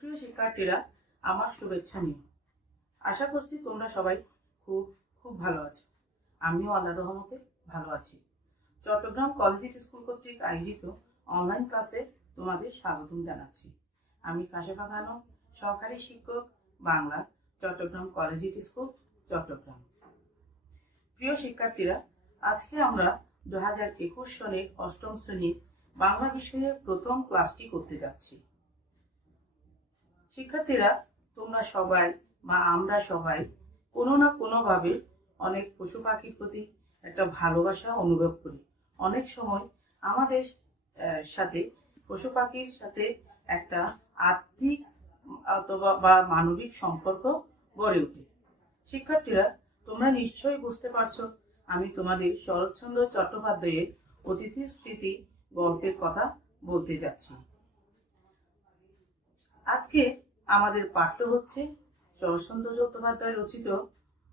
সুপ্রিয় শিক্ষার্থীরা, আমার শুভেচ্ছা নিও। আশা করছি তোমরা সবাই খুব খুব ভালো আছো। আমিও আল্লাহর রহমতে ভালো আছি। চট্টগ্রাম কলেজিয়েট স্কুল কর্তৃক আয়োজিত অনলাইন ক্লাসে তোমাদের স্বাগতম জানাচ্ছি। আমি কাশেফা খানম, সহকারী শিক্ষক, বাংলা, চট্টগ্রাম কলেজিয়েট স্কুল, চট্টগ্রাম। প্রিয় শিক্ষার্থীরা, আজকে আমরা 2021 সনের অষ্টম শ্রেণীর বাংলা বিষয়ের প্রথম ক্লাসটি করতে যাচ্ছি। শিক্ষার্থীরা, তোমরা সবাই বা আমরা সবাই কোনো না কোনোভাবে অনেক পশু পাখির প্রতি একটা ভালোবাসা অনুভব করি। অনেক সময় আমাদের সাথে পশু পাখির সাথে একটা আত্মিক অথবা বা মানবিক সম্পর্ক গড়ে ওঠে। শিক্ষার্থীরা, তোমরা নিশ্চয়ই বুঝতে পারছো আমি তোমাদের শরৎচন্দ্র চট্টোপাধ্যায়ের অতিথি স্মৃতি গল্পের কথা বলতে যাচ্ছি। আজকে আমাদের পাঠ্য হচ্ছে শরৎচন্দ্র চট্টোপাধ্যায় রচিত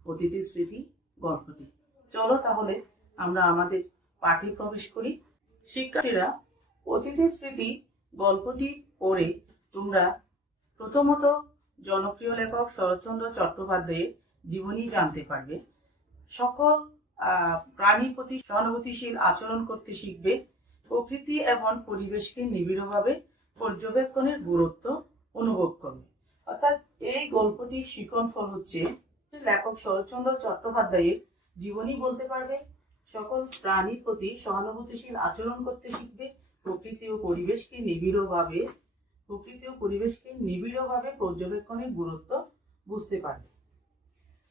অতিথি স্মৃতি গল্পটি। চলো তাহলে আমরা আমাদের পাঠে প্রবেশ করি। শিক্ষার্থীরা, অতিথি স্মৃতি গল্পটি পড়ে তোমরা প্রথমত জনপ্রিয় লেখক শরৎচন্দ্র চট্টোপাধ্যায়ের জীবনী জানতে পারবে, সকল প্রাণীর প্রতি সহানুভূতিশীল আচরণ করতে শিখবে, প্রকৃতি এবং পরিবেশকে নিবিড়ভাবে পর্যবেক্ষণের গুরুত্ব অনুভব করবে। অর্থাৎ এই গল্পটির শিকন ফল হচ্ছে লেখক শরৎচন্দ্র চট্টোপাধ্যায়ের জীবনী বলতে পারবে, সকল প্রাণীর প্রতি সহানুভূতিশীল আচরণ করতে শিখবে, প্রকৃতি ও পরিবেশকে নিবিড়ভাবে পর্যবেক্ষণের গুরুত্ব বুঝতে পারবে।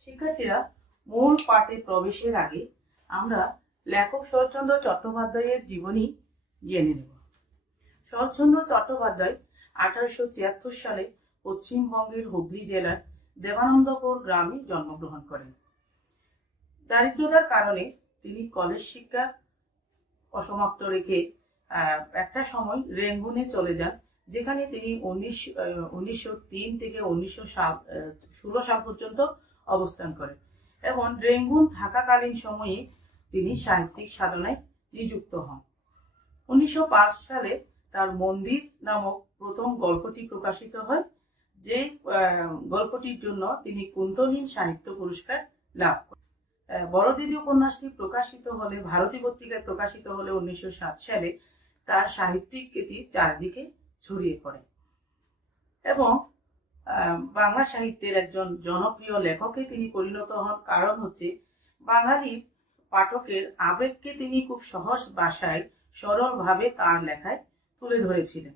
শিক্ষার্থীরা, মূল পাঠে প্রবেশের আগে আমরা লেখক শরৎচন্দ্র চট্টোপাধ্যায়ের জীবনী জেনে নেব। শরৎচন্দ্র চট্টোপাধ্যায় 1873 সালে পশ্চিমবঙ্গের হুগলি জেলার দেবানন্দপুর গ্রামে জন্মগ্রহণ করেন। দারিদ্রতার কারণে তিনি কলেজ শিক্ষা অসমাপ্ত রেখে একটা সময় রেঙ্গুনে চলে যান, যেখানে তিনি 1903 থেকে 1916 সাল পর্যন্ত অবস্থান করেন এবং রেঙ্গুন থাকাকালীন সময়ে তিনি সাহিত্যিক সাধনায় নিযুক্ত হন। 1905 সালে তার মন্দির নামক প্রথম গল্পটি প্রকাশিত হয়, যে গল্পটির জন্য তিনি কুন্তলীন সাহিত্য পুরস্কার লাভ করেন। বড়দিদি উপন্যাসটি প্রকাশিত হলে, ভারতী পত্রিকায় প্রকাশিত হলে 1907 সালে তার সাহিত্যিক খ্যাতি চারদিকে ছড়িয়ে পড়ে এবং বাংলা সাহিত্যের একজন জনপ্রিয় লেখকে তিনি পরিণত হন। কারণ হচ্ছে বাঙালি পাঠকের আবেগকে তিনি খুব সহজ ভাষায় সরলভাবে তার লেখায় তুলে ধরেছিলেন।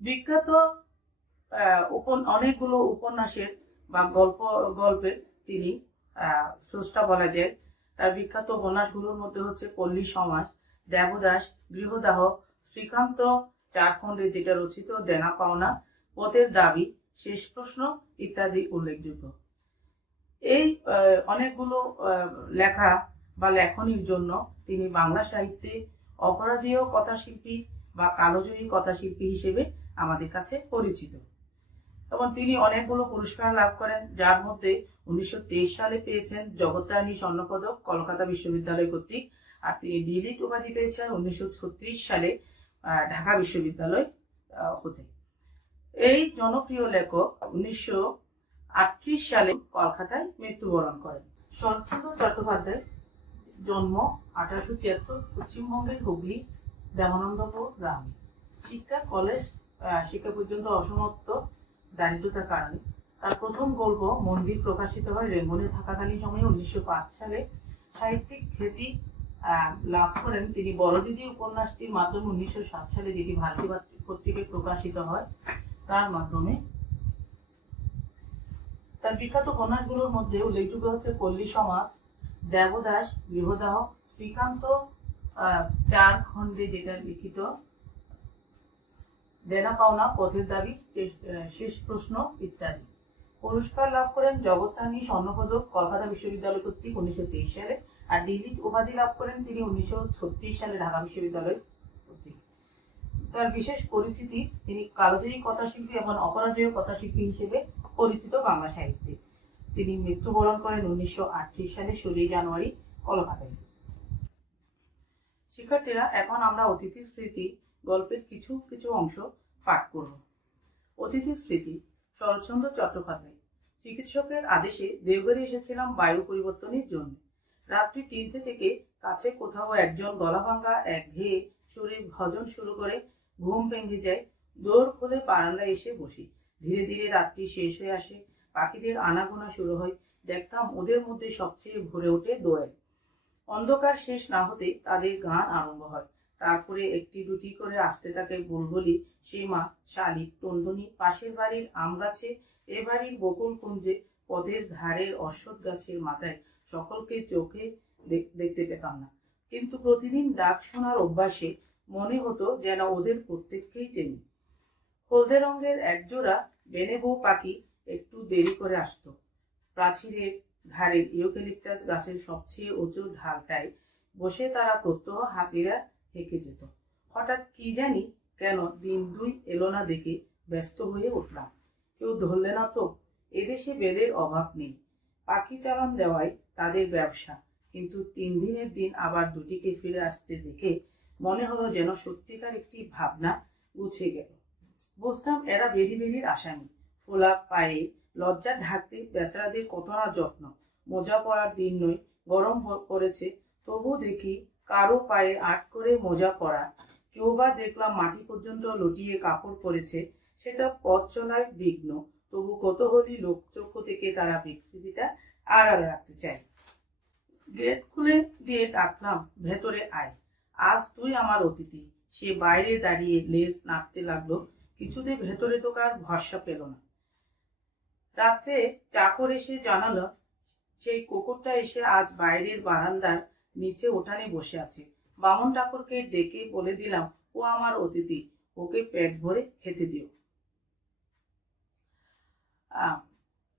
বিখ্যাত অনেকগুলো উপন্যাসের বা গল্পের তিনি স্রষ্টা বলা যায়। তার বিখ্যাত উপন্যাসগুলোর মধ্যে হচ্ছে পল্লী সমাজ, দেবদাস, গৃহদাহ, শ্রীকান্ত চারখণ্ডে যেটা রচিত, দেনা পাওনা, পথের দাবি, শেষ প্রশ্ন ইত্যাদি উল্লেখযোগ্য। এই অনেকগুলো লেখা বা লেখনীর জন্য তিনি বাংলা সাহিত্যে অপরাজেয় কথাশিল্পী বা কালজয়ী কথাশিল্পী হিসেবে আমাদের কাছে পরিচিত এবং তিনি অনেকগুলো পুরস্কার লাভ করেন, যার মধ্যে 1923 সালে পেয়েছেন জগত্তারিণী স্বর্ণপদক কলকাতা বিশ্ববিদ্যালয় কর্তৃক, আর তিনি ডিলিট উপাধি পেয়েছেন 1936 সালে ঢাকা বিশ্ববিদ্যালয় হতে। এই জনপ্রিয় লেখক 1938 সালে কলকাতায় মৃত্যুবরণ করেন। শরৎচন্দ্র চট্টোপাধ্যায় জন্ম 1873 পশ্চিমবঙ্গের হুগলি দেবানন্দপুর গ্রামে। শিক্ষা পর্যন্ত অসমাপ্ত দারিদ্রতার কারণে। তার প্রথম গল্প মন্দির প্রকাশিত হয় রেঙ্গুনে থাকাকালীন সময়ে 1905 সালে। সাহিত্যিক খ্যাতি লাভ করেন তিনি বড়দিদি উপন্যাসটির মাধ্যমে 1907 সালে, যেটি ভারতী পত্রিকায় প্রকাশিত হয়, তার মাধ্যমে। তার বিখ্যাত উপন্যাসগুলোর মধ্যে উল্লেখযোগ্য হচ্ছে পল্লী সমাজ, দেবদাস, গৃহদাহ, শ্রীকান্ত চারখণ্ডে যেটা লিখিত, দেনা পাওনা, পথের দাবি, শেষ প্রশ্ন ইত্যাদি। পুরস্কার লাভ করেন জগত্তারিণী স্বর্ণপদক কলকাতা বিশ্ববিদ্যালয় কর্তৃক 1923 সালে, আর ডিলিট উপাধি লাভ করেন তিনি 1936 সালে ঢাকা বিশ্ববিদ্যালয় কর্তৃক। তার বিশেষ পরিচিতি, তিনি কালজয়ী কথাশিল্পী এবং অপরাজেয় কথাশিল্পী হিসেবে পরিচিত বাংলা সাহিত্যে। তিনি মৃত্যুবরণ করেন 1938 সালে 16 জানুয়ারি কলকাতায়। শিক্ষার্থীরা, এখন আমরা অতিথি স্মৃতি গল্পের কিছু কিছু অংশ পাঠ করব। অতিথি স্মৃতি। শরৎচন্দ্র চট্টোপাধ্যায়। চিকিৎসকের আদেশে দেওঘরে এসেছিলাম বায়ু পরিবর্তনের জন্য। রাত্রি 3টে থেকে কাছে কোথাও একজন গলাভাঙ্গা একঘেয়ে সুরে ভজন শুরু করে। ঘুম ভেঙে যায়। দোর খুলে বারান্দায় এসে বসি। ধীরে ধীরে রাত্রি শেষ হয়ে আসে। পাখিদের আনাগোনা শুরু হয়। দেখতাম ওদের মধ্যে সবচেয়ে ভরে ওঠে দোয়েল। অন্ধকার শেষ না হতে তাদের গান আরম্ভ হয়। তারপরে একটি দুটি করে আসতে থাকে বুলবুলি, সীমা, শালিক, টুনটুনি, পাশের বাড়ির আম গাছে, এ বাড়ির বকুল কুঞ্জে, পথের ধারের অশ্বত্থ গাছের মাথায়। সকলকে চোখে দেখতে পেতাম না, কিন্তু প্রতিদিন ডাক শোনার অভ্যাসে মনে হতো যেন ওদের প্রত্যেককেই চেনি। হলদে রঙের একজোড়া বেনে বউ পাখি একটু দেরি করে আসতো। প্রাচীরের ধারের ইউক্যালিপটাস গাছের সবচেয়ে উঁচু ঢালটায় বসে তারা প্রত্যহ হাতিরা হেঁকে যেত। হঠাৎ কি জানি কেন দিন 2 এলো না দেখে ব্যস্ত হয়ে উঠলাম। কেউ ধরলে না তো? এদেশে বেদের অভাব নেই। পাখি চালান দেওয়াই তাদের ব্যবসা। কিন্তু 3 দিনের দিন আবার দুটিকে ফিরে আসতে দেখে মনে হলো যেন সত্যিকার একটি ভাবনা গুছিয়ে গেল। বুঝতাম এরা বেরিবেরির আসামি। ফোলা পায়ে লজ্জা ঢাকতে বেচারাদের কত না যত্ন। মোজা পরার দিন নয়, গরম পড়েছে, তবু দেখি কারো পায়ে আট করে মোজা পরা। কেউ বা দেখলাম মাটি পর্যন্ত লুটিয়ে কাপড় পরেছে। সেটা পথ চলায় বিঘ্ন, তবু কৌতূহলী লোকচক্ষু থেকে তারা বিকৃতিটা আড়াল রাখতে চায়। গেট খুলে দিয়ে ডাকলাম, ভেতরে আয়, আজ তুই আমার অতিথি। সে বাইরে দাঁড়িয়ে লেজ নাড়তে লাগলো। কিছুতে ভেতরে ঢোকার ভরসা পেল না। রাতে চাকর এসে জানালো সেই কুকুরটা এসে আজ বাইরের বারান্দার নিচে উঠানে বসে আছে। বামন ঠাকুরকে ডেকে বলে দিলাম, ও আমার অতিথি, ওকে পেট ভরে খেতে দিও।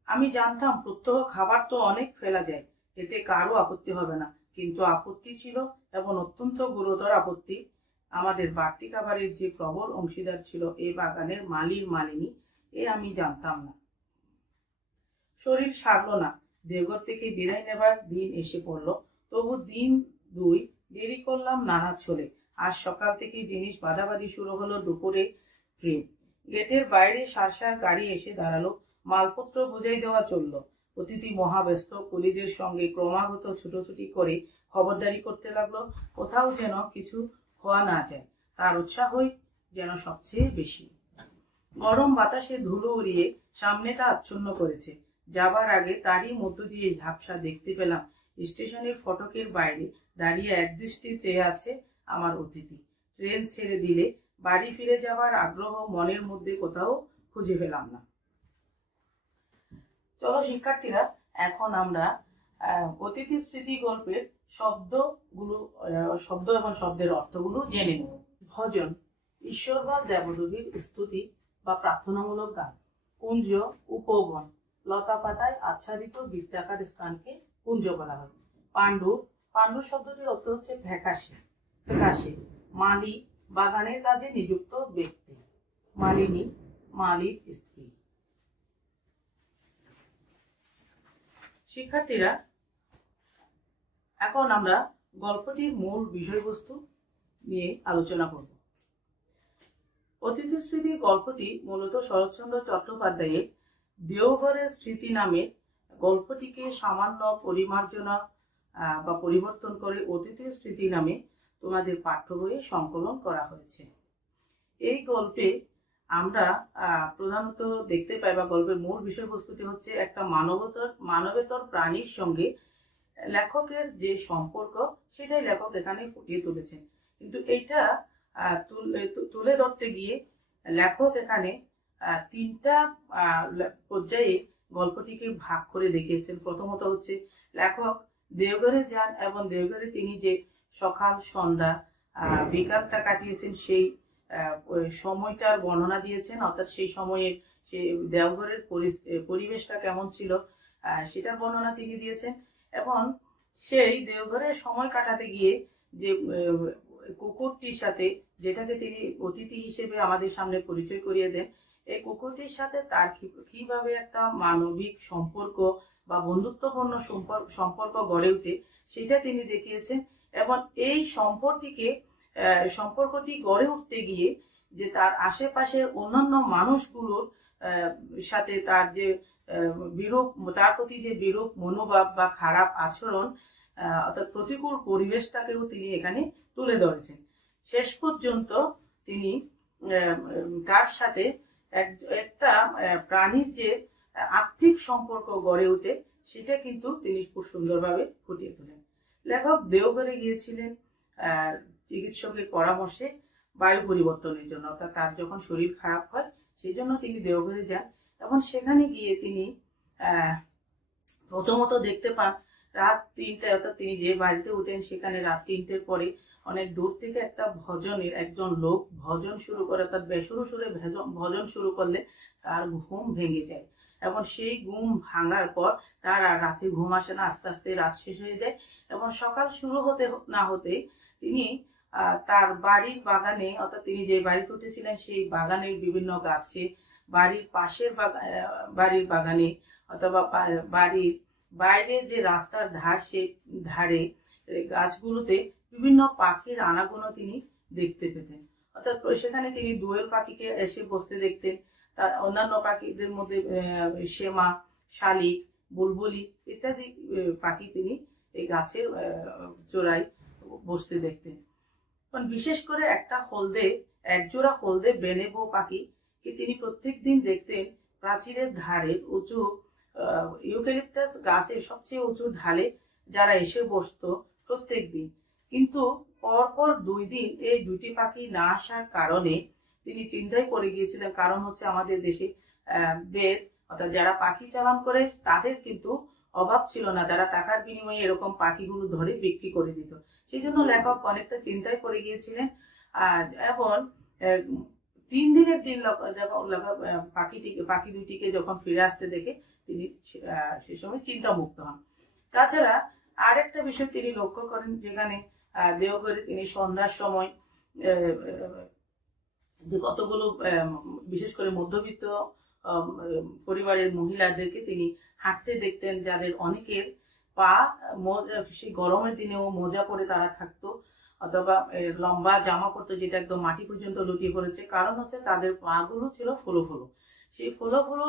আমি জানতাম প্রত্যহ খাবার তো অনেক ফেলা যায়, এতে কারো আপত্তি হবে না, কিন্তু আপত্তি ছিল, এবং অত্যন্ত গুরুতর আপত্তি। আমাদের বাড়তি খাবারের যে প্রবল অংশীদার ছিল এই বাগানের মালিনী, এ আমি জানতাম না। শরীর সারল না। দেওঘর থেকে বিদায় নেবার দিন এসে পড়ল। তবু দিন 2 দেরি করলাম নানা ছলে। আজ সকাল থেকে জিনিস বাঁধাবাঁধি শুরু হলো। দুপুরে ট্রেন। গেটের বাইরে সারসার গাড়ি এসে দাঁড়ালো। মালপত্র বোঝাই দেওয়া চলল। অতিথি মহাব্যস্ত কুলিদের সঙ্গে ক্রমাগত ছুটোছুটি করে খবরদারি করতে লাগলো কোথাও যেন কিছু খোয়া না যায়। তার উৎসাহই যেন সবচেয়ে বেশি। গরম বাতাসে ধুলো উড়িয়ে সামনেটা আচ্ছন্ন করেছে। যাবার আগে তারই মধ্য দিয়ে ঝাপসা দেখতে পেলাম স্টেশনের ফটকের বাইরে দাঁড়িয়ে একদৃষ্টি চেয়ে আছে আমার অতিথি। ট্রেন ছেড়ে দিলে বাড়ি ফিরে যাবার আগ্রহ মনের মধ্যে কোথাও খুঁজে পেলাম না। চলো শিক্ষার্থীরা, এখন আমরা অতিথি স্মৃতি গল্পের শব্দ এবং শব্দের অর্থগুলো জেনে নেব। ভজন, ঈশ্বর বা দেবদেবীর স্তুতি বা প্রার্থনামূলক গান। কুঞ্জ, উপবন, লতা পাতায় আচ্ছাদিত বৃত্তাকার স্থানকে কুঞ্জ বলা হয়। পাণ্ডু, পাণ্ডু শব্দটির অর্থ হচ্ছে ফ্যাকাশে। মালি, বাগানের কাজে নিযুক্ত ব্যক্তি। মালিনী, মালির স্ত্রী। শিক্ষার্থীরা, এখন আমরা গল্পটির মূল বিষয়বস্তু নিয়ে আলোচনা করব। অতিথি স্মৃতি গল্পটি মূলত শরৎচন্দ্র চট্টোপাধ্যায়ের দেওঘরের স্মৃতি নামে গল্পটিকে সামান্য পরিমার্জনা বা পরিবর্তন করে অতিথি স্মৃতি নামে তোমাদের পাঠ্য বইয়ে সংকলন করা হয়েছে। এই গল্পে আমরা প্রধানত দেখতে পাই, বা গল্পের মূল বিষয়বস্তুটি হচ্ছে একটা মানবেতর প্রাণীর সঙ্গে লেখকের যে সম্পর্ক, সেটাই লেখক এখানে ফুটিয়ে তুলেছেন। কিন্তু এইটা তুলে ধরতে গিয়ে লেখক এখানে 3টা পর্যায়ে গল্পটিকে ভাগ করে দেখিয়েছেন। প্রথমত হচ্ছে লেখক দেওঘরে যান এবং দেওঘরে তিনি যে সকাল সন্ধ্যা বিকালটা কাটিয়েছেন সেই সময়টার বর্ণনা দিয়েছেন, অর্থাৎ সেই সময়ে সেই দেওঘরের পরিবেশটা কেমন ছিল সেটার বর্ণনা তিনি দিয়েছেন। এবং সেই দেওঘরের সময় কাটাতে গিয়ে যে কুকুরটির সাথে, যেটাকে তিনি অতিথি হিসেবে আমাদের সামনে পরিচয় করিয়ে দেন, এই কুকুরটির সাথে তার কিভাবে একটা মানবিক সম্পর্ক বা বন্ধুত্বপূর্ণ সম্পর্ক গড়ে ওঠে সেটা তিনি দেখিয়েছেন। এবং এই সম্পর্কটি গড়ে উঠতে গিয়ে যে তার আশেপাশের অন্যান্য মানুষগুলোর সাথে তার যে বিরূপ, তার প্রতি যে বিরূপ মনোভাব বা খারাপ আচরণ, অর্থাৎ প্রতিকূল পরিবেশটাকেও তিনি এখানে তুলে ধরেছেন। শেষ পর্যন্ত তিনি তার সাথে একটা প্রাণীর যে আর্থিক সম্পর্ক গড়ে ওঠে সেটা কিন্তু তিনি খুব সুন্দরভাবে ফুটিয়ে তোলেন। লেখক দেওঘরে গিয়েছিলেন চিকিৎসকের পরামর্শে বায়ু পরিবর্তনের জন্য, অর্থাৎ তার যখন শরীর খারাপ হয় সেই জন্য তিনি দেওঘরে যান। এবং সেখানে গিয়ে তিনি প্রথমত দেখতে পান রাত 3টায়, অর্থাৎ তিনি যে বাড়িতে উঠেন সেখানে রাত 3টের পরে অনেক দূর থেকে একটা ভজনের একজন লোক ভজন শুরু করে, অর্থাৎ বেসুরো সুরে ভজন শুরু করলে তার ঘুম ভেঙে যায়। এবং সেই ঘুম ভাঙার পর তার আর রাতে ঘুম আসে না, আস্তে আস্তে রাত শেষ হয়ে যায়। এবং সকাল শুরু হতে না হতে তিনি তার বাড়ির বাগানে, অর্থাৎ তিনি যে বাড়িতে উঠেছিলেন সেই বাগানের বিভিন্ন গাছে, বাড়ির পাশের বাড়ির বাগানে অথবা বাড়ির বাইরে যে রাস্তার ধার সেই ধারে গাছগুলোতে বিভিন্ন পাখির আনাগোনা তিনি দেখতে পেতেন। অর্থাৎ সেখানে তিনি দোয়েল পাখিকে এসে বসতে দেখতেন। তার অন্যান্য পাখিদের মধ্যে সেমা, শালিক, বুলবুলি ইত্যাদি পাখি তিনি এই গাছের চূড়ায় বসতে দেখতেন। বিশেষ করে একটা একজোড়া হলদে বেনেবো পাখিকে তিনি প্রত্যেক দিন দেখতেন প্রাচীরের ধারে উঁচু ইউক্যালিপটাস গাছের সবচেয়ে উঁচু ঢালে যারা এসে বসতো প্রত্যেক দিন। কিন্তু পরপর 2 দিন এই দুটি পাখি না আসার কারণে তিনি চিন্তায় পড়ে গিয়েছিলেন। কারণ হচ্ছে আমাদের দেশে বেদ, অর্থাৎ যারা পাখি চালান করে তাদের কিন্তু অভাব ছিল না, যারা টাকার বিনিময়ে এরকম পাখিগুলো ধরে বিক্রি করে দিত। সেই জন্য লেখক অনেকটা চিন্তায় পড়ে গিয়েছিলেন। এবং 3 দিনের দিন পাখি দুটিকে যখন ফিরে আসতে দেখে তিনি সে সময় চিন্তামুক্ত হন। তাছাড়া আরেকটা বিষয় তিনি লক্ষ্য করেন, যেখানে দেওঘরে তিনি সন্ধ্যার সময় যে কতগুলো বিশেষ করে মধ্যবিত্ত পরিবারের মহিলাদেরকে তিনি হাঁটতে দেখতেন, যাদের অনেকের পা সেই গরমের দিনেও মোজা পরে তারা থাকতো, অথবা লম্বা জামা পরতো যেটা একদম মাটি পর্যন্ত লুটিয়ে পড়েছে। কারণ হচ্ছে তাদের পা গুলো ছিল ফোলো ফোলো। সেই ফোলো ফোলো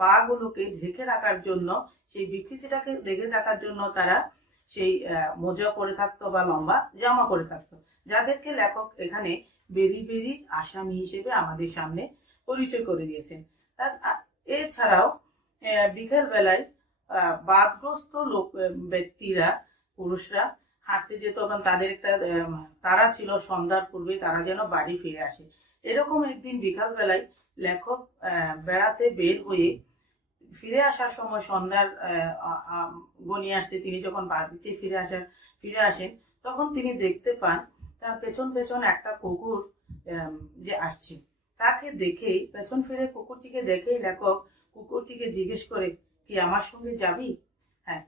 পা গুলোকে ঢেকে রাখার জন্য, সেই বিকৃতিটাকে ঢেকে রাখার জন্য তারা সেই মোজা পরে থাকতো বা লম্বা জামা পরে থাকতো, যাদেরকে লেখক এখানে বেরি বেরি আসামি হিসেবে আমাদের সামনে পরিচয় করে দিয়েছেন। এছাড়াও বিকেল বেলায় বাদগ্রস্ত ব্যক্তিরা, পুরুষরা হাঁটতে যেত এবং তাদের একটা তারা ছিল সন্ধ্যার পূর্বে তারা যেন বাড়ি ফিরে আসে। এরকম একদিন বিকাল বেলায় লেখক বেড়াতে বের হয়ে ফিরে আসার সময় সন্ধ্যার গনিয়ে আসতে তিনি যখন বাড়িতে ফিরে আসেন তখন তিনি দেখতে পান তার পেছন পেছন একটা কুকুর যে আসছে। তাকে দেখেই পেছন ফিরে কুকুরটিকে দেখেই লেখক কুকুরটিকে জিজ্ঞেস করে, কি আমার সঙ্গে যাবি? হ্যাঁ,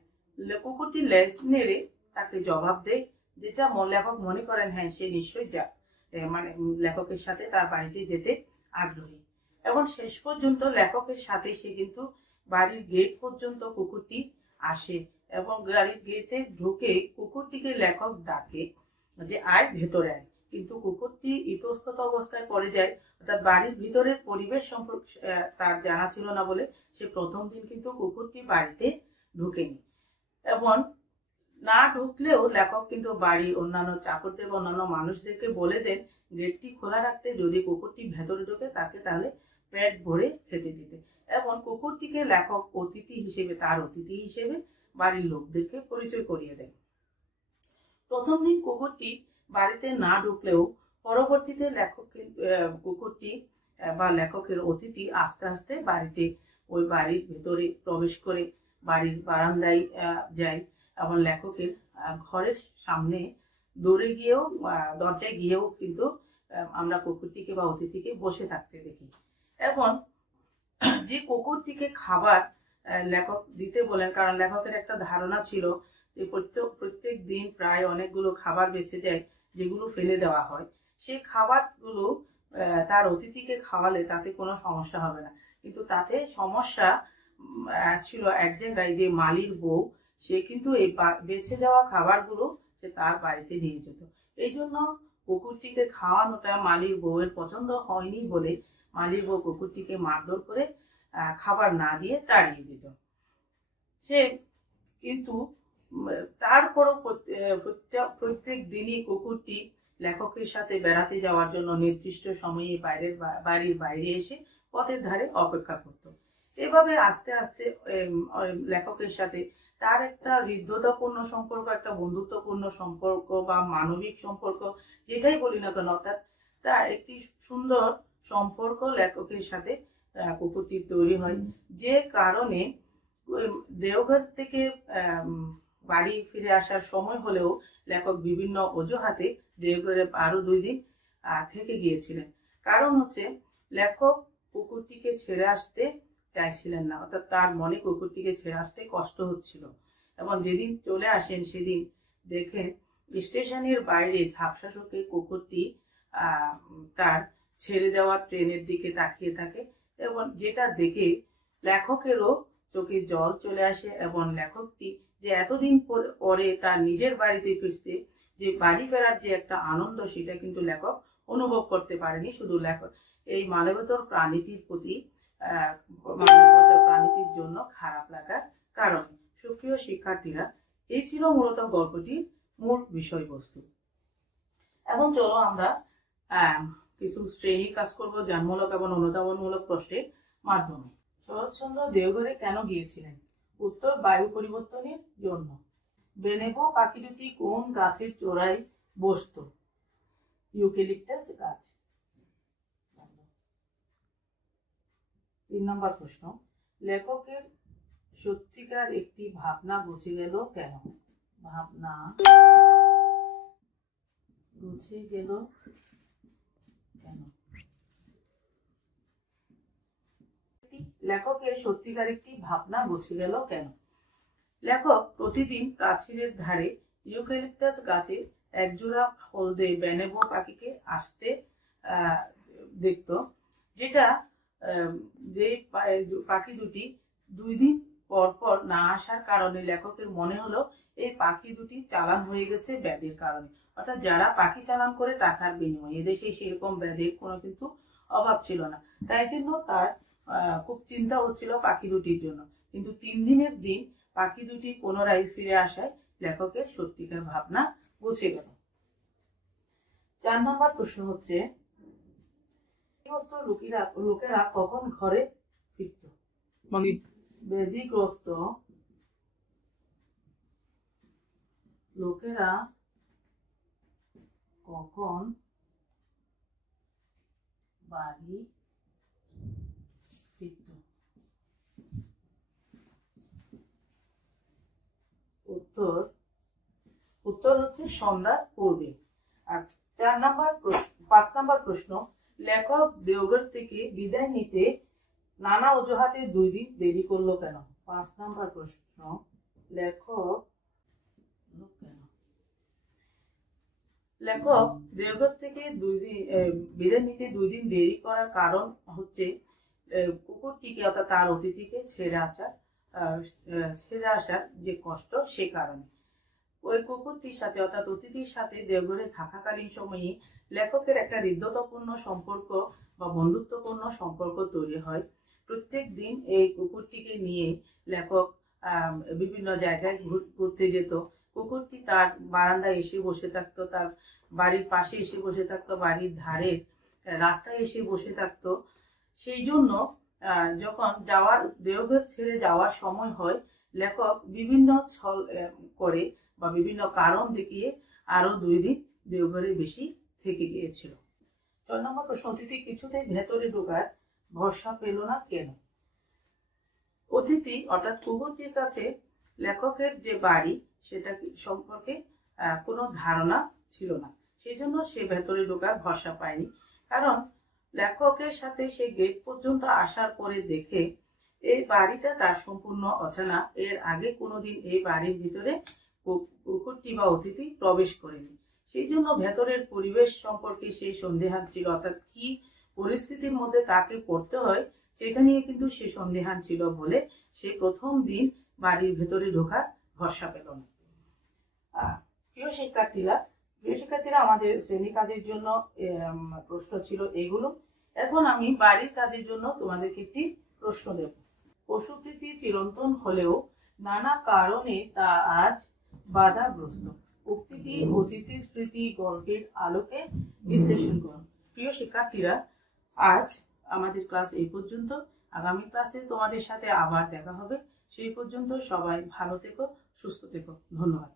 কুকুরটি লেজ নেড়ে তাকে জবাব দেয়, যেটা লেখক মনে করেন হ্যাঁ সে নিশ্চয়ই মানে লেখকের সাথে তার বাড়িতে যেতে আগ্রহী। এবং শেষ পর্যন্ত লেখকের সাথে সে কিন্তু বাড়ির গেট পর্যন্ত কুকুরটি আসে এবং গাড়ির গেটে ঢুকে কুকুরটিকে লেখক ডাকে যে আয় ভেতরে আয়, কিন্তু কুকুরটি ইতস্তত অবস্থায় পড়ে যায়। অর্থাৎ বাড়ির ভিতরের পরিবেশ সম্পর্কে তার জানা ছিল না বলে সে প্রথম দিন কিন্তু কুকুরটি বাড়িতে ঢুকেনি। এবং না ঢুকলেও লেখক কিন্তু বাড়ির অন্যান্য চাকরদের বা অন্যান্য মানুষদেরকে বলে দেন গেটটি খোলা রাখতে, যদি কুকুরটি ভেতরে ঢোকে তাকে তাহলে পেট ভরে খেতে দিতে। এবং কুকুরটিকে লেখক তার অতিথি হিসেবে বাড়ির লোকদেরকে পরিচয় করিয়ে দেয়। প্রথম দিন কুকুরটি বাড়িতে না ঢুকলেও পরবর্তীতে কুকুরটি বা লেখকের অতিথি আস্তে আস্তে ওই বাড়ির ভেতরে প্রবেশ করে বাড়ির বারান্দায় যায় এবং লেখকের ঘরের সামনে দরজায় গিয়েও কিন্তু আমরা কুকুরটিকে বা অতিথিকে বসে থাকতে দেখি। এবং যে কুকুরটিকে খাবার লেখক দিতে বলেন, কারণ লেখকের একটা ধারণা ছিল যে প্রত্যেক দিন প্রায় অনেকগুলো খাবার বেঁচে যায় যেগুলো ফেলে দেওয়া হয়, সেই খাবারগুলো তার অতিথিকে খাওয়ালে তাতে কোনো সমস্যা হবে না। কিন্তু তাতে সমস্যা ছিল এক জায়গায়, যে মালির বউ সে কিন্তু এই বেঁচে যাওয়া খাবারগুলো সে তার বাড়িতে নিয়ে যেত। এই জন্য কুকুরটিকে খাওয়ানোটা মালির বউয়ের পছন্দ হয়নি বলে মালির বউ কুকুরটিকে মারধর করে খাবার না দিয়ে তাড়িয়ে দিত। সে কিন্তু তারপরও প্রত্যেক দিনই কুকুরটি লেখকের সাথে বেড়াতে যাওয়ার জন্য নির্দিষ্ট সময়ে বাড়ির বাইরে এসে পথের ধারে অপেক্ষা করত। এভাবে আস্তে আস্তে লেখকের সাথে তার একটা হৃদ্যতাপূর্ণ সম্পর্ক, একটা বন্ধুত্বপূর্ণ সম্পর্ক বা মানবিক সম্পর্ক, যেটাই বলি না কেন, অর্থাৎ তার একটি সুন্দর সম্পর্ক লেখকের সাথে কুকুরটির তৈরি হয়। যে কারণে দেওঘর থেকে বাড়ি ফিরে আসার সময় হলেও লেখক বিভিন্ন অজুহাতে দেওঘরে আরো 2 দিন থেকে গিয়েছিলেন। কারণ হচ্ছে লেখক কুকুরটিকে ছেড়ে আসতে চাইছিলেন না, অর্থাৎ তার মনে কুকুরটিকে ছেড়ে আসতে কষ্ট হচ্ছিল। এবং যেদিন চলে আসেন সেদিন দেখেন স্টেশনের বাইরে ঝাপসা চোখে কুকুরটি তার ছেড়ে দেওয়া ট্রেনের দিকে তাকিয়ে থাকে, এবং যেটা দেখে লেখকেরও চোখে জল চলে আসে। এবং লেখকটি যে এতদিন পরে তার নিজের বাড়িতে ফিরতে, যে বাড়ি ফেরার যে একটা আনন্দ, সেটা কিন্তু লেখক অনুভব করতে পারেনি। শুধু লেখক এই মানবতর প্রাণীটির প্রতি মানবতর প্রাণীটির জন্য খারাপ লাগার কারণে। সুপ্রিয় শিক্ষার্থীরা, এই ছিল মূলত গল্পটির মূল বিষয়বস্তু। এখন চলো আমরা কিছু শ্রেণীর কাজ করব জ্ঞানমূলক এবং অনুধাবনমূলক প্রশ্নের মাধ্যমে। শরৎচন্দ্র দেওঘরে কেন গিয়েছিলেন? উত্তর, বায়ু পরিবর্তনের জন্য। বেনেবো পাখি দুটি কোন গাছের চূড়ায় বসত? ইউক্যালিপটাস গাছ। 3 নম্বর প্রশ্ন, লেখকের সত্যিকার একটি ভাবনা গুছে গেল কেন? ভাবনা গুছে গেল কেন? লেখকের সত্যিকার একটি ভাবনা গুছে গেল কেন? লেখক প্রতিদিন প্রাচীরের ধারে ইউক্যালিপটাস গাছে একজোড়া হলদে বেনেবো পাখিকে আসতে দেখত, যেটা যে পাখি দুটি 2 দিন পর পর না আসার কারণে লেখকের মনে হলো এই পাখি দুটি চালান হয়ে গেছে ব্যাধির কারণে। অর্থাৎ যারা পাখি চালান করে টাকার বিনিময়ে, এদেশে সেরকম ব্যাধির কোনো কিন্তু অভাব ছিল না, তাই জন্য তার খুব চিন্তা হচ্ছিল পাখি দুটির জন্য। কিন্তু 3 দিনের দিন পাখি দুটি পুনরায় ফিরে আসায় লেখকের সত্যিকার ভাবনা গুছে গেল। 4 নম্বর প্রশ্ন হচ্ছে, লোকেরা কখন ঘরে ফিরত? ব্যাধিগ্রস্ত লোকেরা কখন বাড়ি ফিরত? উত্তর হচ্ছে সন্ধ্যার পূর্বে। আর 5 নম্বর প্রশ্ন, লেখক দেওঘর থেকে বিদায় নিতে নানা অজুহাতে 2 দিন দেরি করলো কেন? 5 নম্বর প্রশ্ন, লেখক দেওঘর থেকে বিদায় নিতে 2 দিন দেরি করার কারণ হচ্ছে কুকুরটিকে, অর্থাৎ তার অতিথিকে ছেড়ে আসার যে কষ্ট, সে কারণে। ওই কুকুরটির সাথে, অর্থাৎ অতিথির সাথে দেওঘরে থাকাকালীন সময়ে লেখকের একটা হৃদ্যতাপূর্ণ সম্পর্ক বা বন্ধুত্বপূর্ণ সম্পর্ক তৈরি হয়। প্রত্যেক দিন এই কুকুরটিকে নিয়ে লেখক বিভিন্ন জায়গায় ঘুরতে যেত। কুকুরটি তার বারান্দায় এসে বসে থাকতো, তার বাড়ির পাশে এসে বসে থাকতো, বাড়ির ধারে রাস্তায় এসে বসে থাকতো। সেই জন্য যখন দেওঘর ছেড়ে যাওয়ার সময় হয়, লেখক বিভিন্ন ছল করে বা বিভিন্ন কারণ দেখিয়ে আরো 2 দিন দেওঘরে বেশি থেকে গিয়েছিল। 4 নম্বর প্রশ্ন, অতিথি কিছুতেই ভেতরে ঢোকার ভরসা পেল না কেন? অতিথি অর্থাৎ কুকুরটির কাছে লেখকের যে বাড়ি, সেটা সম্পর্কে কোনো ধারণা ছিল না, সেই জন্য সে ভেতরে ঢোকার ভরসা পায়নি। কারণ লেখকের সাথে সে গেট পর্যন্ত আসার পরে দেখে এই বাড়িটা তার সম্পূর্ণ অজানা। এর আগে কোনোদিন এই বাড়ির ভিতরে কুকুরটি বা অতিথি প্রবেশ করেনি, সেই জন্য ভেতরের পরিবেশ সম্পর্কে সে সন্দেহান ছিল। অর্থাৎ কি পরিস্থিতির মধ্যে কাকে পড়তে হয় সেটা নিয়ে কিন্তু সে সন্দেহান ছিল বলে সে প্রথম দিন বাড়ির ভেতরে ঢোকার ভরসা পেল না। প্রিয় শিক্ষার্থীরা, প্রিয় শিক্ষার্থীরা, আমাদের শ্রেণী কাজের জন্য প্রশ্ন ছিল এগুলো। এখন আমি বাড়ির কাজের জন্য তোমাদেরকে একটি প্রশ্ন দেব। পশুপ্রীতি চিরন্তন হলেও নানা কারণে তা আজ বাধাগ্রস্ত। উক্তিটি অতিথি স্মৃতি গল্পের আলোকে বিশ্লেষণ করুন। প্রিয় শিক্ষার্থীরা, আজ আমাদের ক্লাস এই পর্যন্ত। আগামী ক্লাসে তোমাদের সাথে আবার দেখা হবে। সেই পর্যন্ত সবাই ভালো থেকো, সুস্থ থেকো। ধন্যবাদ।